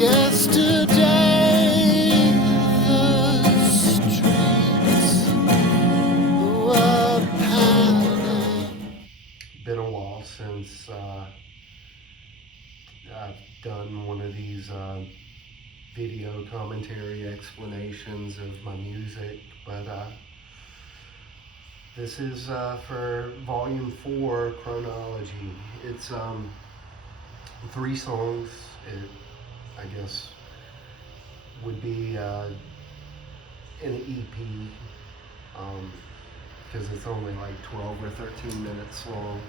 Yesterday, the streets were panic. Been a while since I've done one of these video commentary explanations of my music, but this is for Volume 4, Chronology. It's 3 songs. It, I guess, would be an EP, because it's only like 12 or 13 minutes long.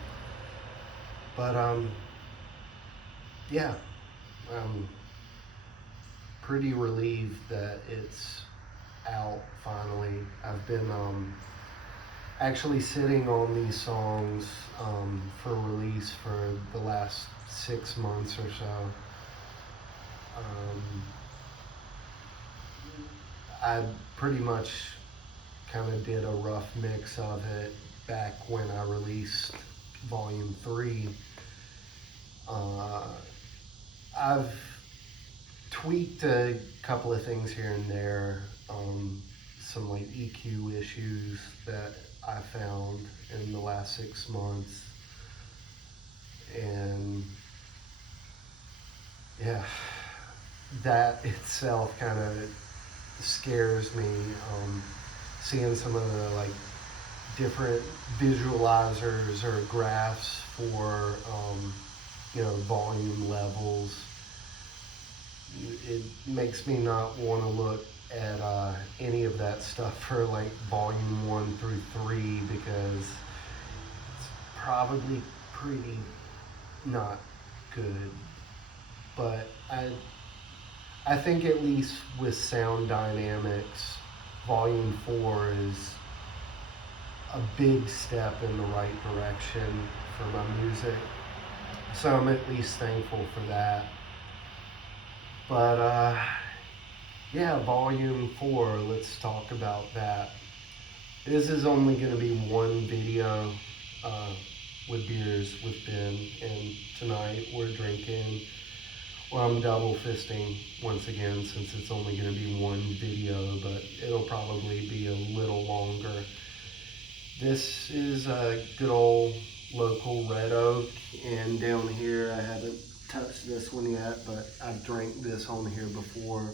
But yeah, I'm pretty relieved that it's out finally. I've been actually sitting on these songs for release for the last 6 months or so. I pretty much kind of did a rough mix of it back when I released Volume 3. I've tweaked a couple of things here and there, some like EQ issues that I found in the last 6 months, and yeah, that itself kind of scares me, seeing some of the like different visualizers or graphs for volume levels. It makes me not want to look at any of that stuff for like Volume 1 through 3, because it's probably pretty not good. But I think at least with sound dynamics, Volume 4 is a big step in the right direction for my music. So I'm at least thankful for that. But yeah, Volume 4, let's talk about that. This is only going to be one video with Beers with Ben, and tonight we're drinking. Well, I'm double fisting once again, since it's only going to be one video, but it'll probably be a little longer. This is a good old local red oak, and down here I haven't touched this one yet, but I've drank this on here before.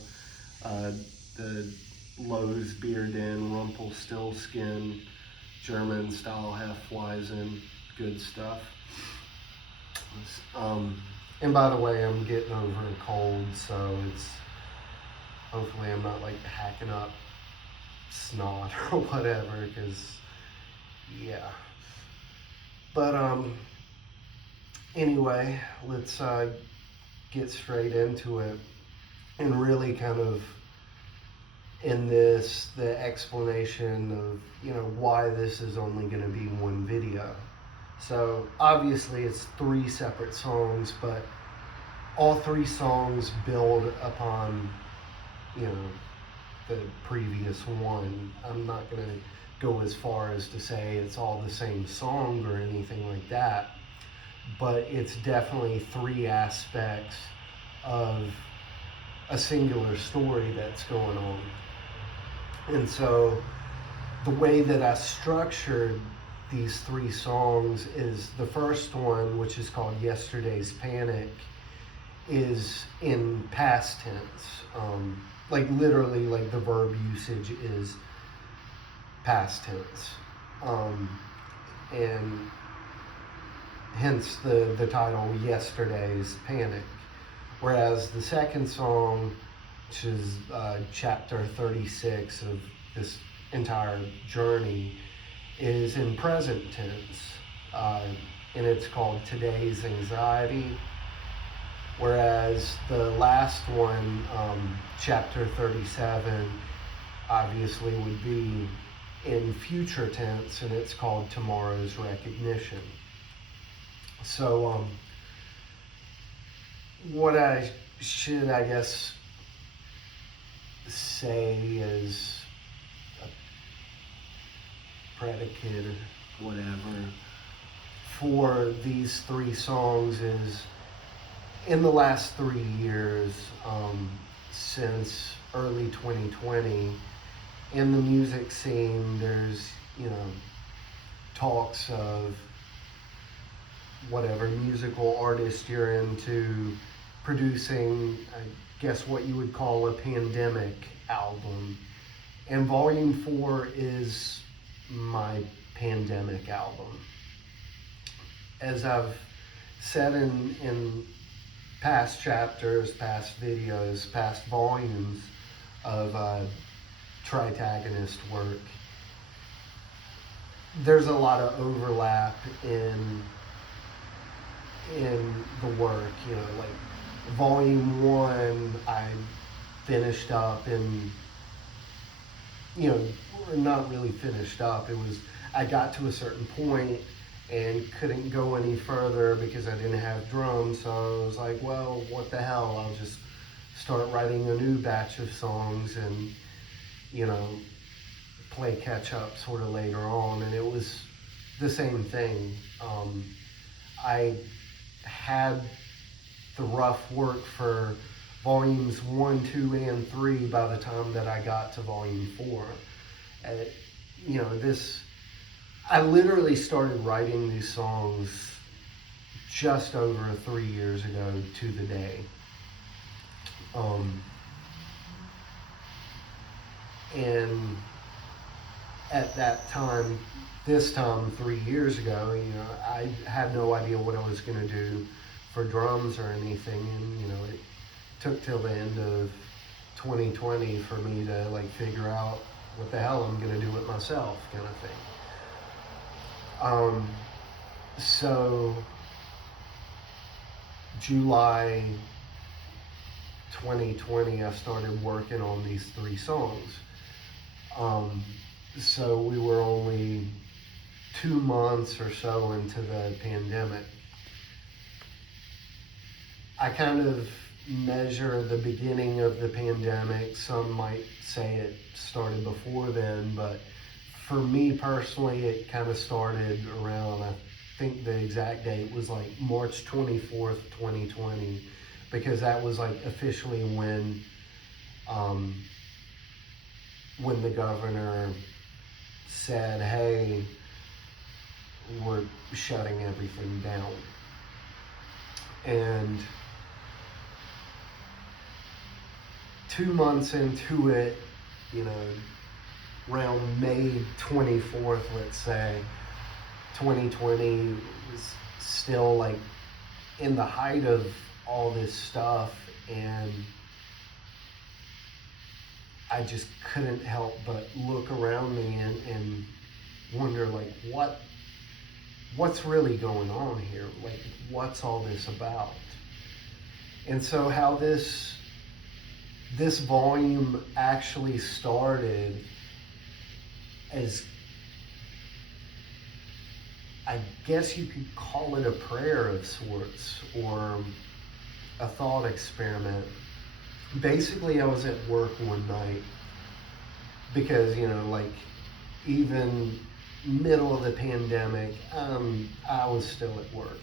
The Lowe's Beer Den Rumpelstiltskin German style Hefeweizen, good stuff. And by the way, I'm getting over a cold, so hopefully I'm not like hacking up snot or whatever, because yeah. But anyway, let's get straight into it, and really kind of in this, the explanation of why this is only going to be one video. So obviously it's 3 separate songs, but all 3 songs build upon the previous one. I'm not going to go as far as to say it's all the same song or anything like that, but it's definitely 3 aspects of a singular story that's going on. And so the way that I structured these 3 songs is the first one, which is called Yesterday's Panic, is in past tense. Like literally, like the verb usage is past tense. And hence the title Yesterday's Panic. Whereas the second song, which is chapter 36 of this entire journey, is in present tense, and it's called Today's Anxiety. Whereas the last one, chapter 37, obviously would be in future tense, and it's called Tomorrow's Recognition. So what I should, I guess, say is a predicate or whatever for these 3 songs is in the last 3 years, since early 2020, in the music scene, there's, talks of whatever musical artist you're into producing, I guess what you would call a pandemic album. And Volume 4 is my pandemic album. As I've said in past chapters, past videos, past volumes of Tritagonist work, there's a lot of overlap in the work. Like Volume 1, I finished up in, not really finished up. I got to a certain point and couldn't go any further because I didn't have drums. So I was like, well, what the hell? I'll just start writing a new batch of songs and, play catch up sort of later on. And it was the same thing. I had the rough work for Volumes 1, 2, and 3 by the time that I got to Volume 4. I literally started writing these songs just over 3 years ago to the day. And at that time, this time 3 years ago, I had no idea what I was going to do for drums or anything. And, it took till the end of 2020 for me to figure out what the hell I'm going to do with myself, kind of thing. So July 2020, I started working on these 3 songs. So we were only 2 months or so into the pandemic. I kind of measure the beginning of the pandemic. Some might say it started before then, but for me personally, it kind of started around, I think the exact date was March 24th, 2020, because that was officially when the governor said, hey, we're shutting everything down. And 2 months into it, around May 24th, let's say, 2020 was still in the height of all this stuff, and I just couldn't help but look around me and wonder what's really going on here? What's all this about? And so how this volume actually started as, I guess you could call it a prayer of sorts, or a thought experiment. Basically, I was at work one night because, even middle of the pandemic, I was still at work,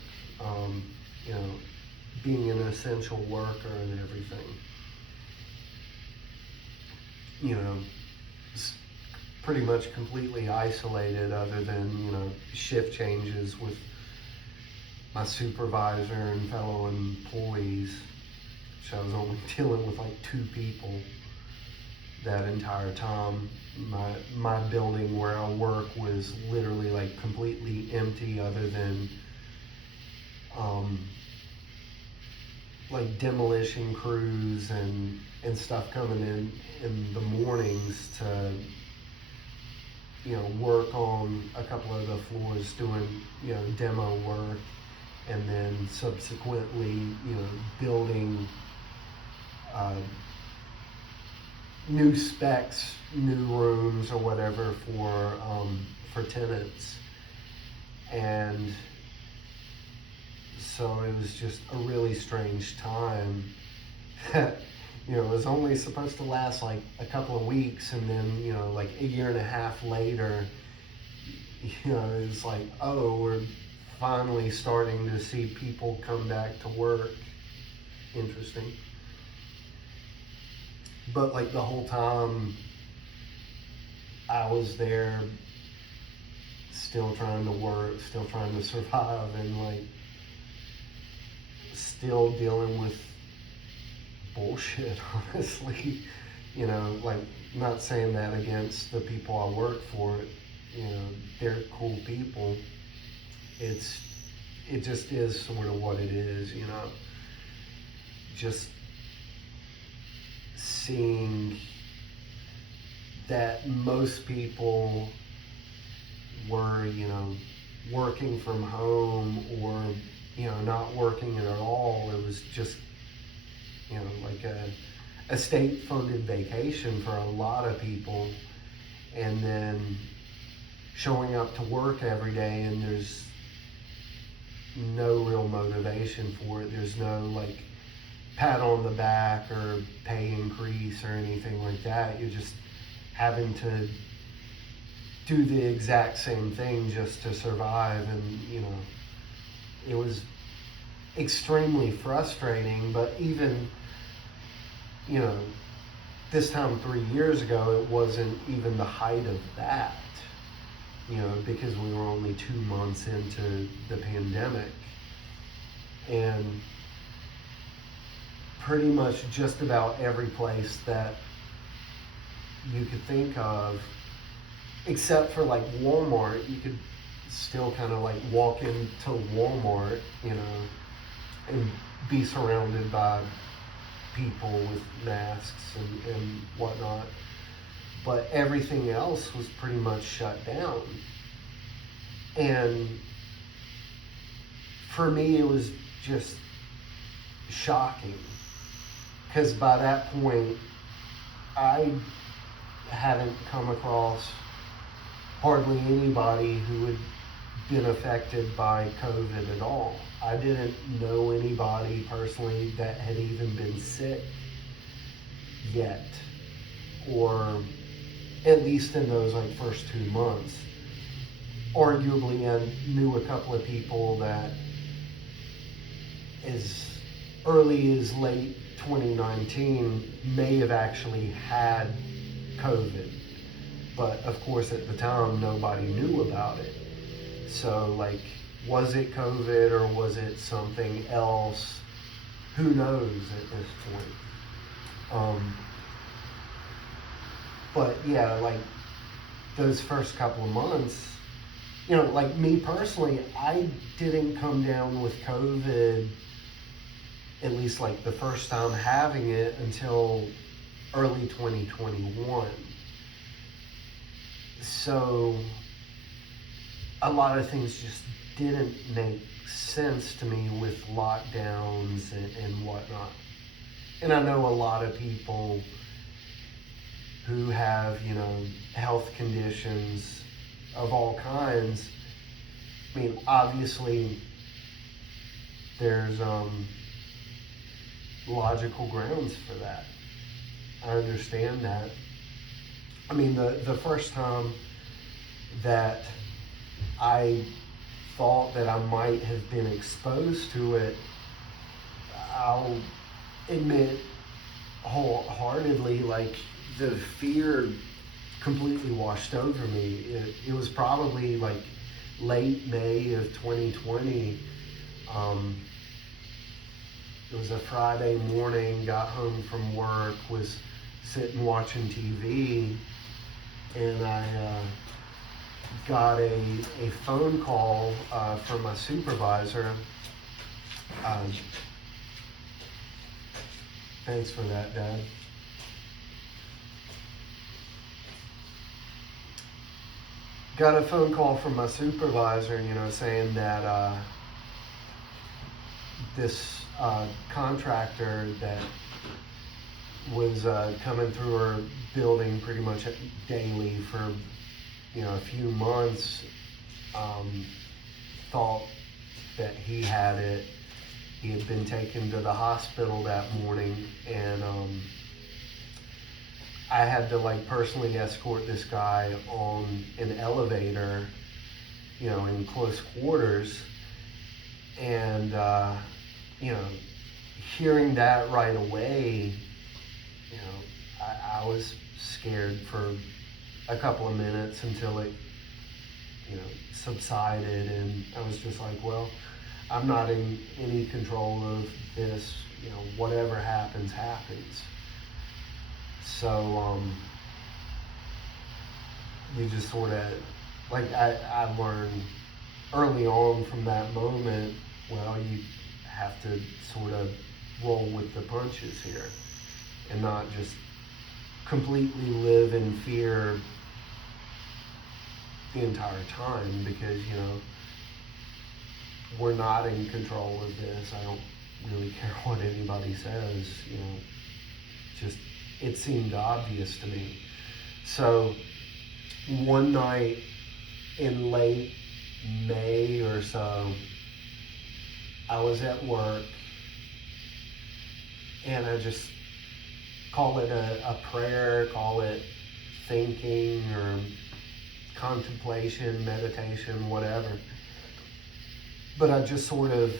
being an essential worker and everything. Pretty much completely isolated other than, shift changes with my supervisor and fellow employees. So I was only dealing with 2 people that entire time. My building where I work was literally completely empty other than demolition crews and stuff coming in the mornings to work on a couple of the floors doing demo work, and then subsequently building new specs, new rooms or whatever for tenants. And so it was just a really strange time. It was only supposed to last a couple of weeks, and then a year and a half later, it's oh, we're finally starting to see people come back to work interesting. But like the whole time I was there, still trying to work, still trying to survive, and like still dealing with bullshit, honestly. You know, like, not saying that against the people I work for. You know, they're cool people. It just is sort of what it is, you know. Just seeing that most people were, you know, working from home, or, you know, not working at all. It was just, you know, like a state-funded vacation for a lot of people, and then showing up to work every day, and there's no real motivation for it. There's no like pat on the back or pay increase or anything like that. You're just having to do the exact same thing just to survive, and you know, it was extremely frustrating. But even, you know, this time 3 years ago, it wasn't even the height of that, you know, because we were only 2 months into the pandemic. And pretty much just about every place that you could think of, except for like Walmart, you could still kind of like walk into Walmart, you know, and be surrounded by people with masks and whatnot. But everything else was pretty much shut down. And for me, it was just shocking, because by that point, I hadn't come across hardly anybody who had been affected by COVID at all. I didn't know anybody personally that had even been sick yet, or at least in those like first 2 months. Arguably, I knew a couple of people that as early as late 2019 may have actually had COVID. But of course, at the time, nobody knew about it. So like, was it COVID or was it something else? Who knows at this point? But yeah, like those first couple of months, you know, like me personally, I didn't come down with COVID, at least like the first time having it, until early 2021. So a lot of things just didn't make sense to me with lockdowns and whatnot. And I know a lot of people who have, you know, health conditions of all kinds. I mean, obviously, there's logical grounds for that. I understand that. I mean, the first time that I thought that I might have been exposed to it, I'll admit wholeheartedly, like, the fear completely washed over me. It was probably like late May of 2020. It was a Friday morning, got home from work, was sitting watching TV, and I got a phone call from my supervisor. Thanks for that, Dad. Got a phone call from my supervisor, you know, saying that this contractor that was coming through our building pretty much daily for, you know, a few months, thought that he had it. He had been taken to the hospital that morning, and I had to like personally escort this guy on an elevator, you know, in close quarters. And you know, hearing that right away, you know, I was scared for a couple of minutes until it, you know, subsided, and I was just like, well, I'm not in any control of this. You know, whatever happens, happens. So you just sort of, like, I learned early on from that moment, well, you have to sort of roll with the punches here and not just completely live in fear the entire time, because, you know, we're not in control of this. I don't really care what anybody says, you know, just, it seemed obvious to me. So one night in late May or so, I was at work, and I just, call it a prayer, call it thinking or contemplation, meditation, whatever. But I just sort of,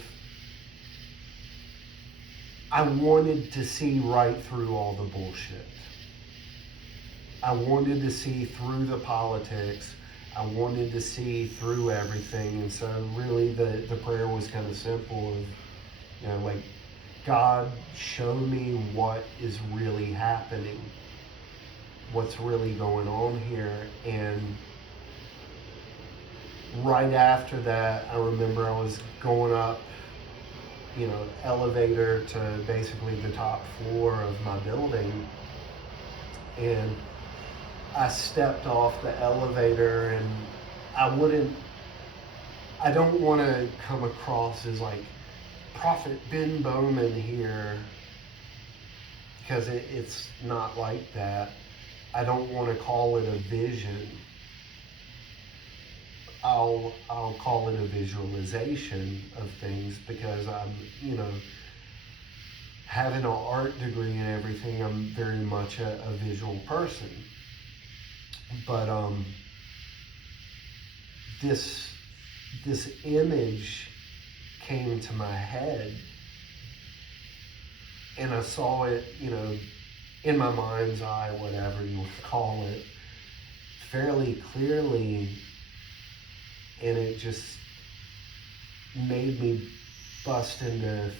I wanted to see right through all the bullshit. I wanted to see through the politics. I wanted to see through everything. And so really the prayer was kind of simple of, you know, like, God, show me what is really happening, what's really going on here. And right after that, I remember I was going up, you know, elevator to basically the top floor of my building, and I stepped off the elevator, and I don't want to come across as like Prophet Ben Bowman here, because it's not like that. I don't want to call it a vision. I'll call it a visualization of things, because I'm, you know, having an art degree and everything, I'm very much a visual person. But this image came to my head, and I saw it, you know, in my mind's eye, whatever you would call it, fairly clearly, and it just made me bust into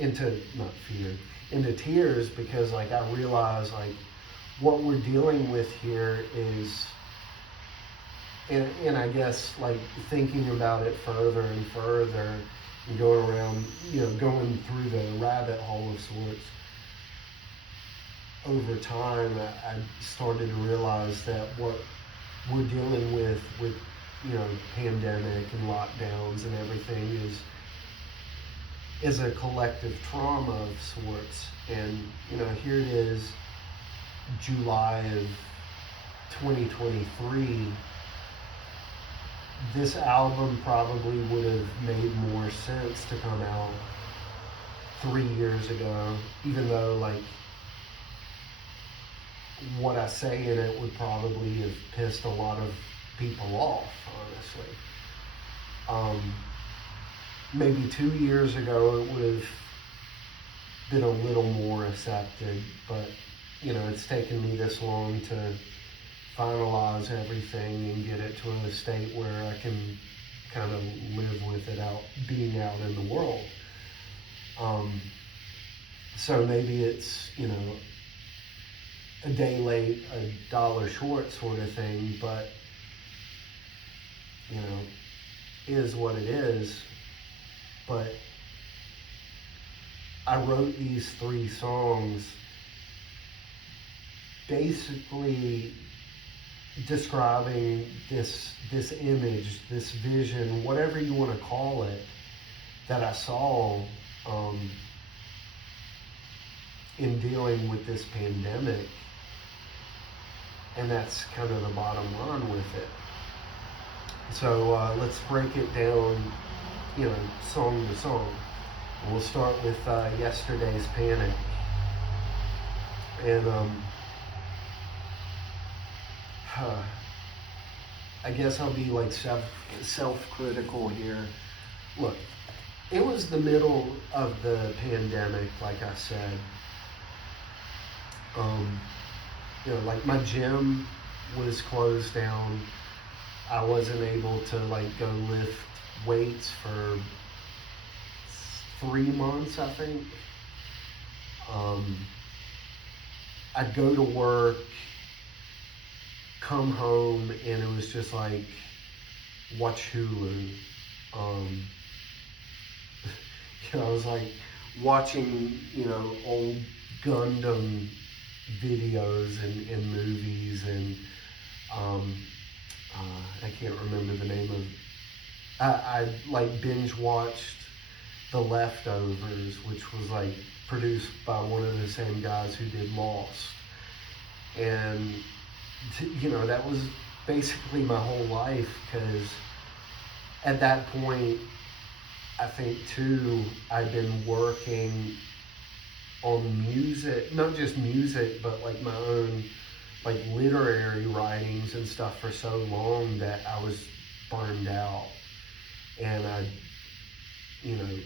into tears, because, like, I realized, like, what we're dealing with here is, and I guess, like, thinking about it further and further and going around, you know, going through the rabbit hole of sorts, over time, I started to realize that what we're dealing with, you know, pandemic and lockdowns and everything is a collective trauma of sorts. And, you know, here it is, July of 2023. This album probably would have made more sense to come out 3 years ago, even though, like, what I say in it would probably have pissed a lot of people off, honestly. Maybe 2 years ago it would have been a little more accepted, but, you know, it's taken me this long to finalize everything and get it to a state where I can kind of live with it being out in the world. So maybe it's, you know, a day late, a dollar short sort of thing, but, you know, is what it is. But I wrote these 3 songs basically describing this image, this vision, whatever you want to call it, that I saw in dealing with this pandemic. And that's kind of the bottom line with it. So let's break it down, you know, song to song. We'll start with Yesterday's Panic. And I guess I'll be like self-critical here. Look, it was the middle of the pandemic, like I said. Um, like my gym was closed down. I wasn't able to like go lift weights for 3 months, I think. Um, I'd go to work, come home, and it was just like watch Hulu. Um, I was like watching, old Gundam videos and movies, and um, I can't remember the name of. I like binge watched The Leftovers, which was like produced by one of the same guys who did Lost, and that was basically my whole life because at that point, I think too, I'd been working on music, not just music, but like my own like literary writings and stuff for so long that I was burned out. And you know,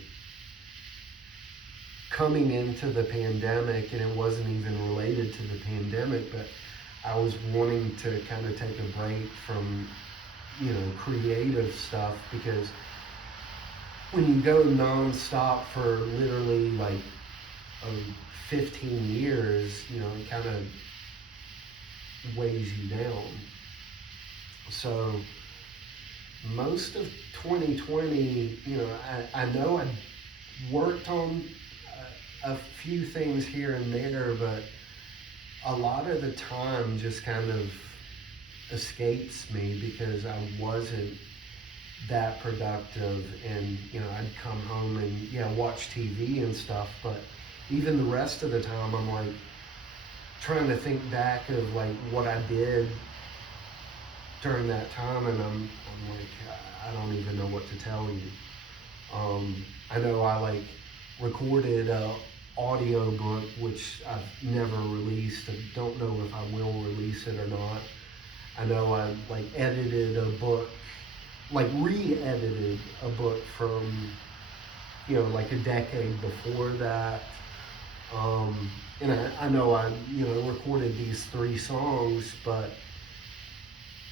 coming into the pandemic, and it wasn't even related to the pandemic, but I was wanting to kind of take a break from, creative stuff because when you go nonstop for literally like 15 years, it kind of weighs you down. So most of 2020, I know I worked on a few things here and there, but a lot of the time just kind of escapes me because I wasn't that productive. And I'd come home and watch TV and stuff, but even the rest of the time I'm like trying to think back of like what I did during that time, and I'm like, I don't even know what to tell you. I know I like recorded a audio book which I've never released. I don't know if I will release it or not. I know I like edited a book, like re-edited a book from like a decade before that. And I know I recorded these 3 songs, but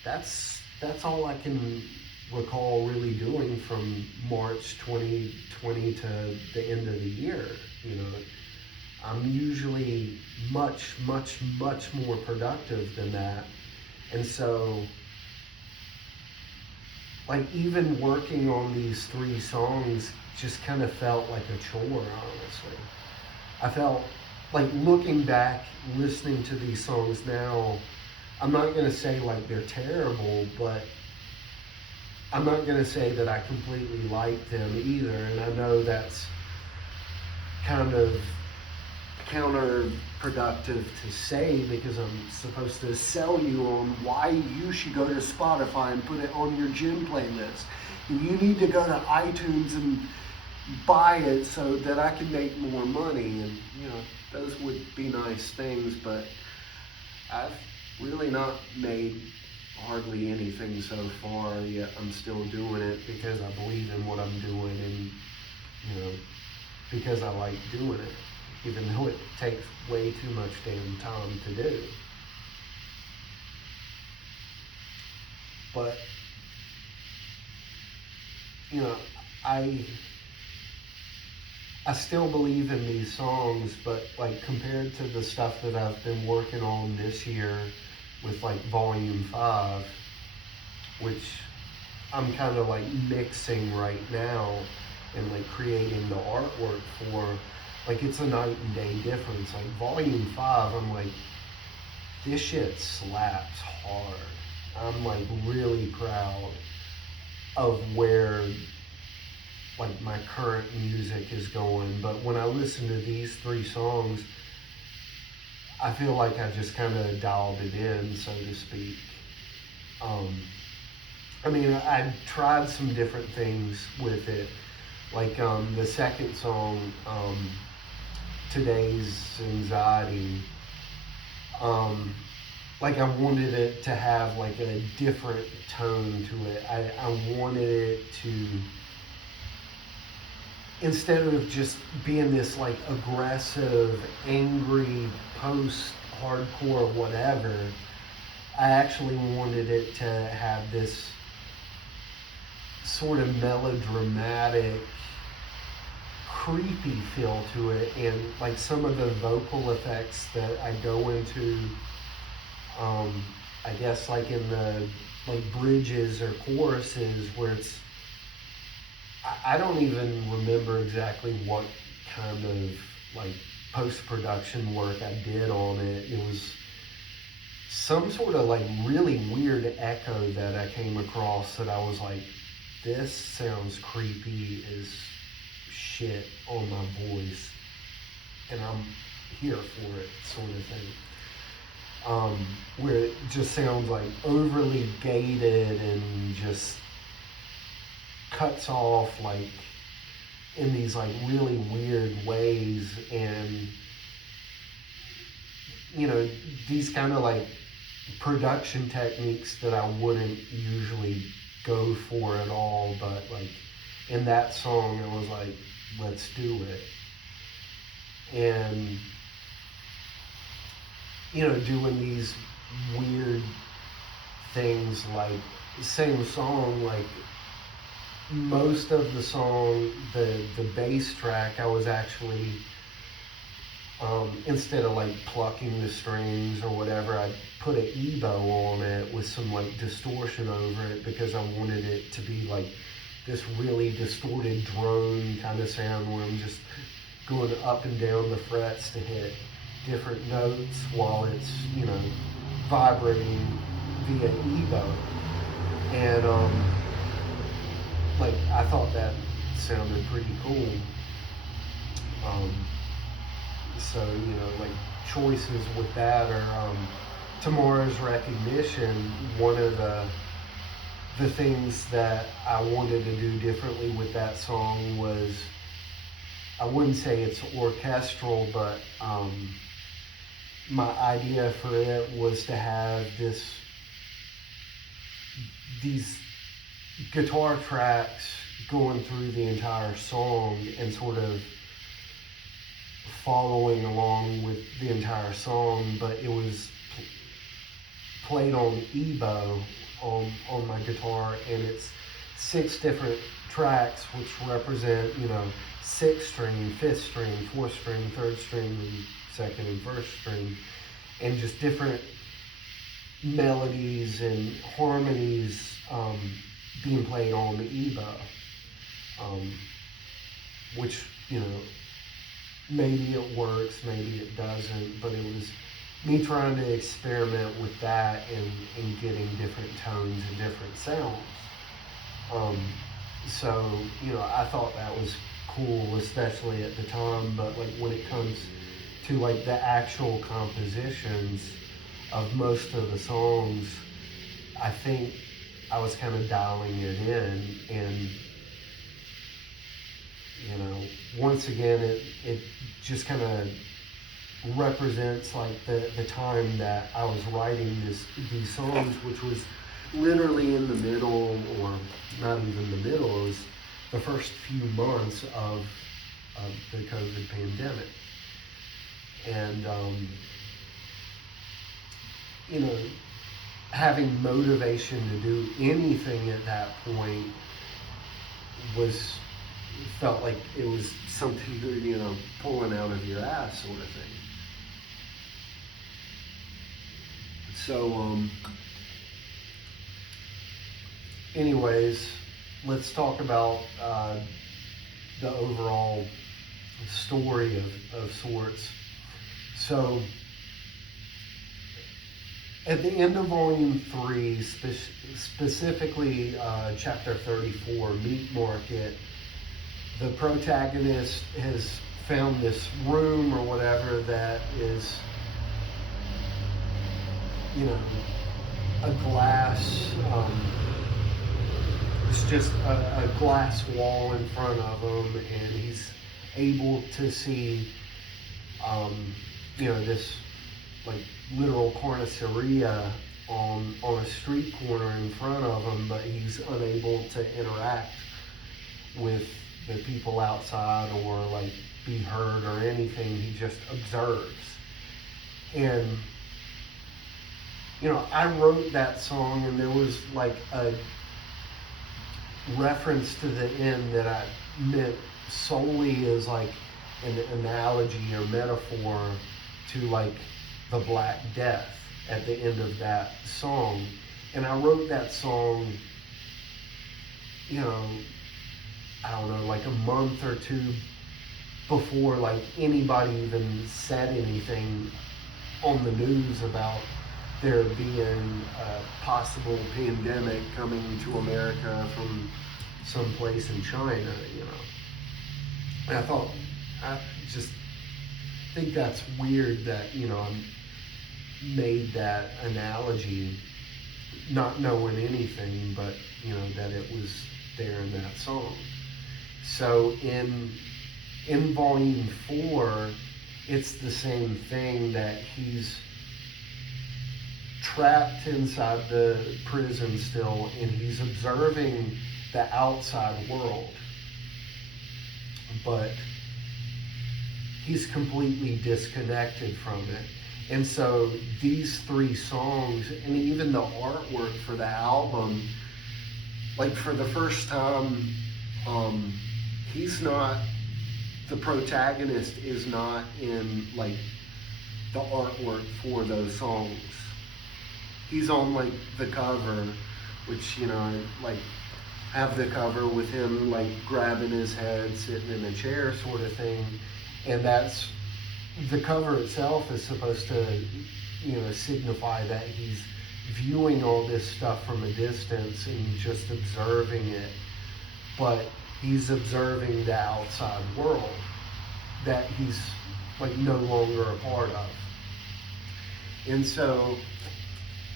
that's all I can recall really doing from March 2020 to the end of the year. I'm usually much, much, much more productive than that. And so, like, even working on these 3 songs just kind of felt like a chore, honestly. I felt like looking back, listening to these songs now, I'm not going to say like they're terrible, but I'm not going to say that I completely like them either. And I know that's kind of counterproductive to say because I'm supposed to sell you on why you should go to Spotify and put it on your gym playlist. And you need to go to iTunes and buy it so that I can make more money. And those would be nice things, but I've really not made hardly anything so far, yet I'm still doing it because I believe in what I'm doing, and because I like doing it, even though it takes way too much damn time to do. But I still believe in these songs, but like compared to the stuff that I've been working on this year with like Volume 5, which I'm kind of like mixing right now and like creating the artwork for, like it's a night and day difference. Like Volume 5, I'm like, this shit slaps hard. I'm like really proud of where like my current music is going. But when I listen to these 3 songs, I feel like I just kind of dialed it in, so to speak. I mean, I tried some different things with it. Like the second song, Today's Anxiety, like I wanted it to have like a different tone to it. I wanted it to instead of just being this like aggressive, angry, post-hardcore whatever, I actually wanted it to have this sort of melodramatic, creepy feel to it, and like some of the vocal effects that I go into, I guess like in the like bridges or choruses where it's, I don't even remember exactly what kind of like post-production work I did on it. It was some sort of like really weird echo that I came across that I was like, this sounds creepy as shit on my voice, and I'm here for it, sort of thing. Where it just sounds like overly gated and just cuts off like in these like really weird ways, and you know, these kind of like production techniques that I wouldn't usually go for at all, but like in that song I was like, let's do it. And you know, doing these weird things like same song, like most of the song, the bass track, I was actually instead of like plucking the strings or whatever, I put an EBO on it with some like distortion over it because I wanted it to be like this really distorted drone kind of sound where I'm just going up and down the frets to hit different notes while it's, you know, vibrating via EBO. And like I thought that sounded pretty cool. So, you know, like choices with that, or Tomorrow's Recognition, one of the things that I wanted to do differently with that song was, I wouldn't say it's orchestral, but my idea for it was to have these guitar tracks going through the entire song and sort of following along with the entire song, but it was played on EBO on my guitar, and it's 6 different tracks which represent, you know, 6th string, 5th string, 4th string, 3rd string, and 2nd and 1st string, and just different melodies and harmonies being played on the EBO, which, you know, maybe it works, maybe it doesn't, but it was me trying to experiment with that and getting different tones and different sounds. So, you know, I thought that was cool, especially at the time, but like when it comes to like the actual compositions of most of the songs, I think I was kind of dialing it in, and you know, once again, it just kind of represents like the time that I was writing these songs, which was literally in the middle, or not even the middle, it was the first few months of the COVID pandemic. And, you know, having motivation to do anything at that point felt like it was something, you know, pulling out of your ass sort of thing. So, anyways, let's talk about the overall story of sorts. So, at the end of Volume 3, specifically Chapter 34, Meat Market, the protagonist has found this room or whatever that is, you know, a glass, it's just a glass wall in front of him, and he's able to see, you know, this like literal carniceria on a street corner in front of him, but he's unable to interact with the people outside or like be heard or anything. He just observes. And I wrote that song, and there was like a reference to the end that I meant solely as like an analogy or metaphor to like the Black Death at the end of that song. And I wrote that song, I don't know, like a month or two before like anybody even said anything on the news about there being a possible pandemic coming to America from someplace in China, And I just think that's weird that, I made that analogy, not knowing anything, but, that it was there in that song. So in volume 4, it's the same thing, that he's trapped inside the prison still, and he's observing the outside world, but he's completely disconnected from it. And so these 3 songs, and even the artwork for the album, like for the first time, the protagonist is not in like the artwork for those songs. He's on like the cover, which, like have the cover with him like grabbing his head, sitting in a chair sort of thing. And that's, the cover itself is supposed to, signify that he's viewing all this stuff from a distance and just observing it. But he's observing the outside world that he's like no longer a part of. And so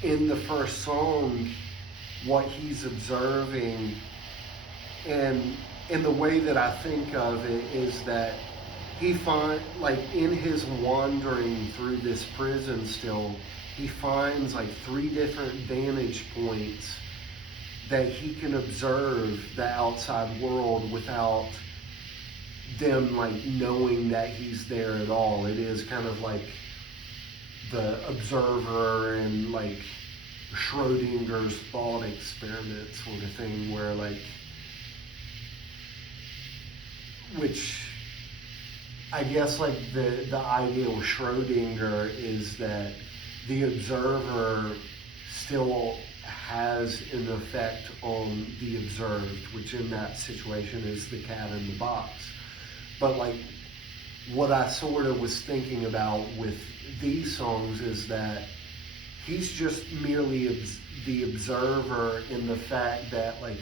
in the first song, what he's observing, and in the way that I think of it, is that he like in his wandering through this prison still, he finds like 3 different vantage points that he can observe the outside world without them like knowing that he's there at all. It is kind of like the observer and like Schrodinger's thought experiment sort of thing, where like, which I guess like the idea with Schrodinger is that the observer still has an effect on the observed, which in that situation is the cat in the box. But like what I sort of was thinking about with these songs is that he's just merely the observer, in the fact that like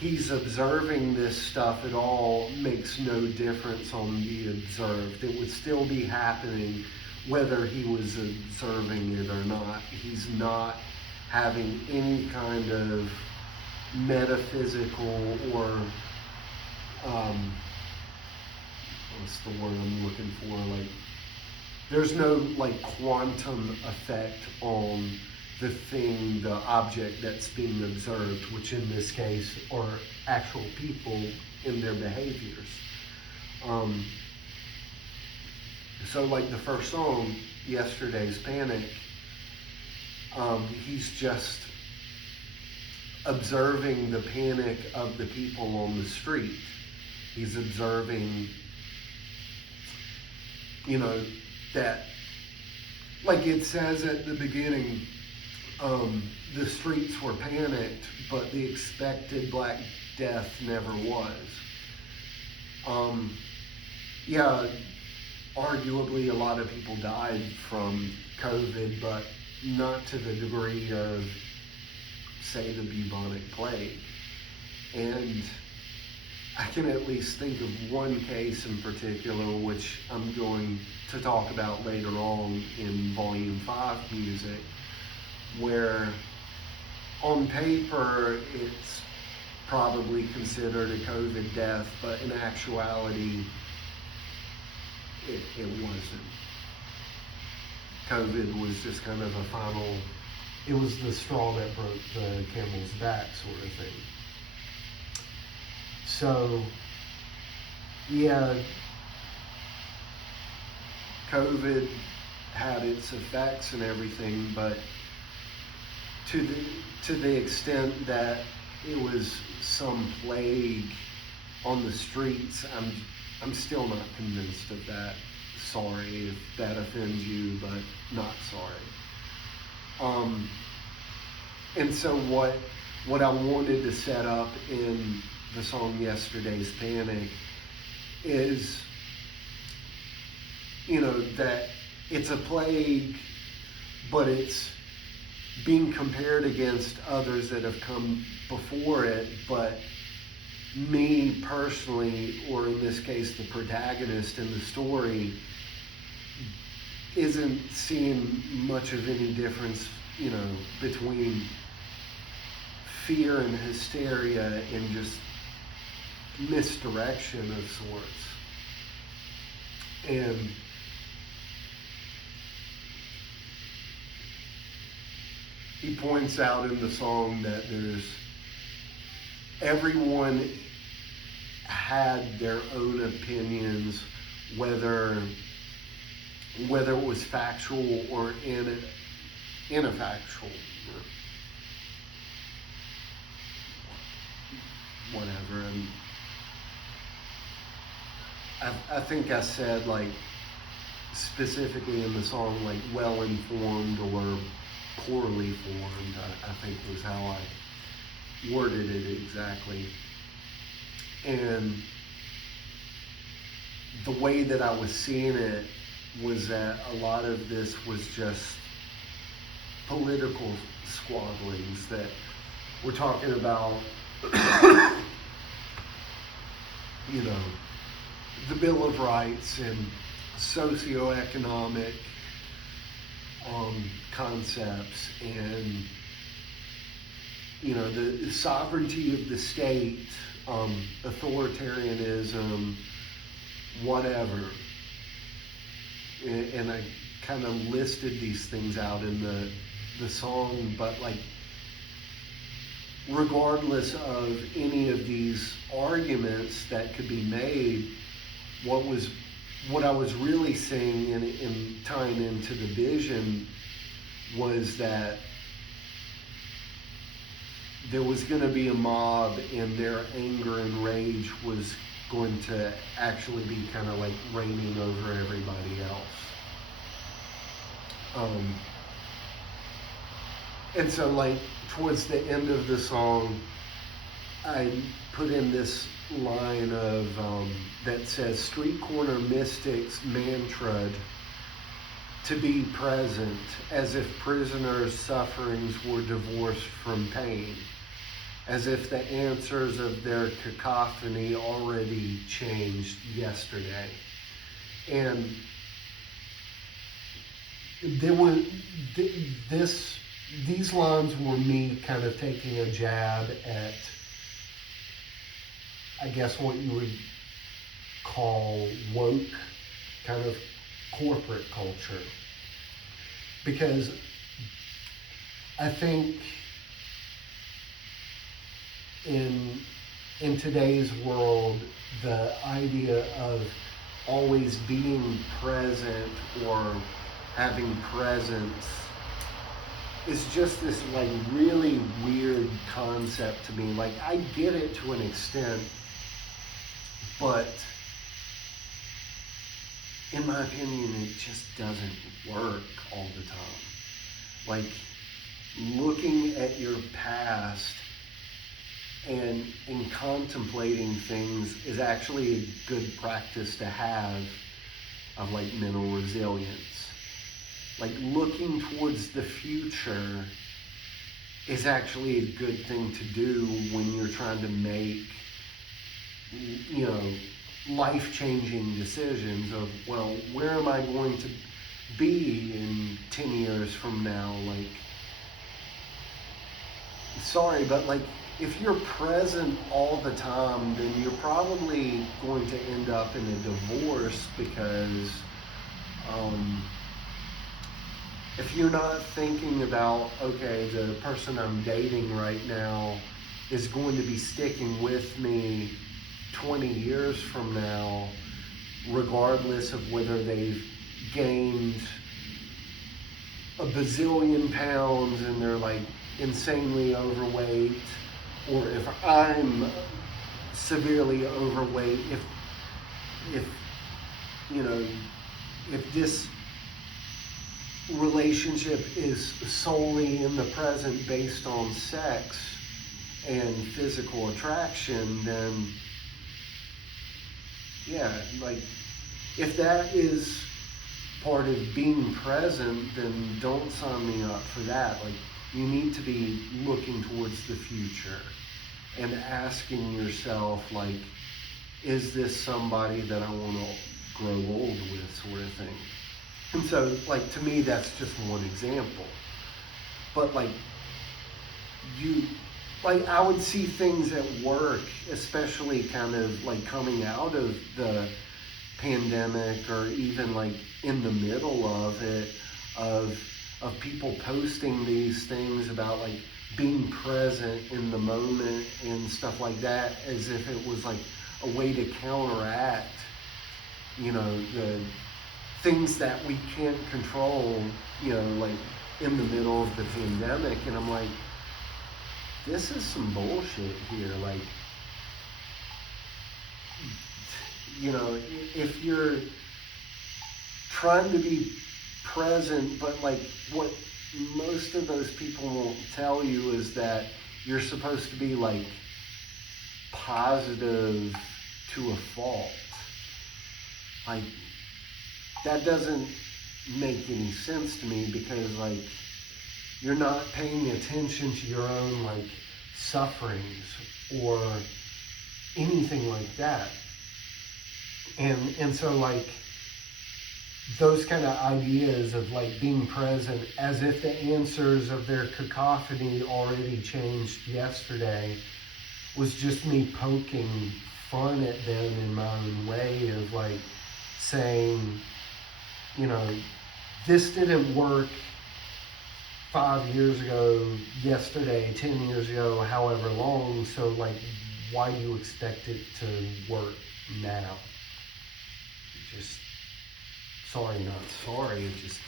he's observing this stuff at all makes no difference on the observed. It would still be happening whether he was observing it or not. He's not having any kind of metaphysical or what's the word I'm looking for? Like, there's no like quantum effect on the thing, the object that's being observed, which in this case are actual people in their behaviors. So like the first song, Yesterday's Panic, he's just observing the panic of the people on the street. He's observing, that, like it says at the beginning, the streets were panicked, but the expected Black Death never was. Arguably a lot of people died from COVID, but not to the degree of, say, the bubonic plague. And I can at least think of one case in particular, which I'm going to talk about later on in Volume 5 music, where on paper it's probably considered a COVID death, but in actuality it wasn't. COVID was just kind of a final, it was the straw that broke the camel's back sort of thing. So, yeah, COVID had its effects and everything, but to the extent that it was some plague on the streets, I'm still not convinced of that. Sorry if that offends you, but not sorry. And so what I wanted to set up in the song Yesterday's Panic is, that it's a plague, but it's being compared against others that have come before it, but me personally, or in this case the protagonist in the story, isn't seeing much of any difference, between fear and hysteria and just misdirection of sorts. And he points out in the song that everyone had their own opinions, whether it was factual or ineffectual, whatever. And I think I said, like, specifically in the song, like, well-informed or poorly formed, I think was how I worded it exactly. And the way that I was seeing it was that a lot of this was just political squabblings, that we're talking about, the Bill of Rights and socioeconomic concepts, and the sovereignty of the state, authoritarianism, whatever. And I kind of listed these things out in the song, but, like, regardless of any of these arguments that could be made, what I was really saying in tying into the vision was that there was going to be a mob, and their anger and rage was going to actually be kind of like reigning over everybody else. And so, like, towards the end of the song, I put in this line of that says, street corner mystics mantra'd to be present, as if prisoners' sufferings were divorced from pain, as if the answers of their cacophony already changed yesterday. And there was these lines were me kind of taking a jab at, I guess, what you would call woke kind of corporate culture. Because I think in today's world, the idea of always being present or having presence is just this, like, really weird concept to me. Like, I get it to an extent, but in my opinion, it just doesn't work all the time. Like, looking at your past and contemplating things is actually a good practice to have of, like, mental resilience. Like, looking towards the future is actually a good thing to do when you're trying to make, life-changing decisions of, well, where am I going to be in 10 years from now? Like, sorry, but, like, if you're present all the time, then you're probably going to end up in a divorce, because if you're not thinking about, okay, the person I'm dating right now is going to be sticking with me 20 years from now, regardless of whether they've gained a bazillion pounds and they're like insanely overweight, or if I'm severely overweight, if you know, if this relationship is solely in the present based on sex and physical attraction, then yeah, like, if that is part of being present, then don't sign me up for that. Like, you need to be looking towards the future and asking yourself, like, is this somebody that I want to grow old with, sort of thing. And so, like, to me, that's just one example. But, like, I would see things at work, especially kind of like coming out of the pandemic, or even like in the middle of it, of people posting these things about like being present in the moment and stuff like that, as if it was like a way to counteract, you know, the things that we can't control, you know, like in the middle of the pandemic. And I'm like, this is some bullshit here. Like, you know, if you're trying to be present, but like what most of those people won't tell you is that you're supposed to be like positive to a fault. Like, that doesn't make any sense to me, because like, you're not paying attention to your own like sufferings or anything like that. And so like, those kind of ideas of like being present, as if the answers of their cacophony already changed yesterday, was just me poking fun at them in my own way of like saying, you know, this didn't work 5 years ago, yesterday, 10 years ago, however long, so like, why do you expect it to work now? Just, sorry, not sorry, it just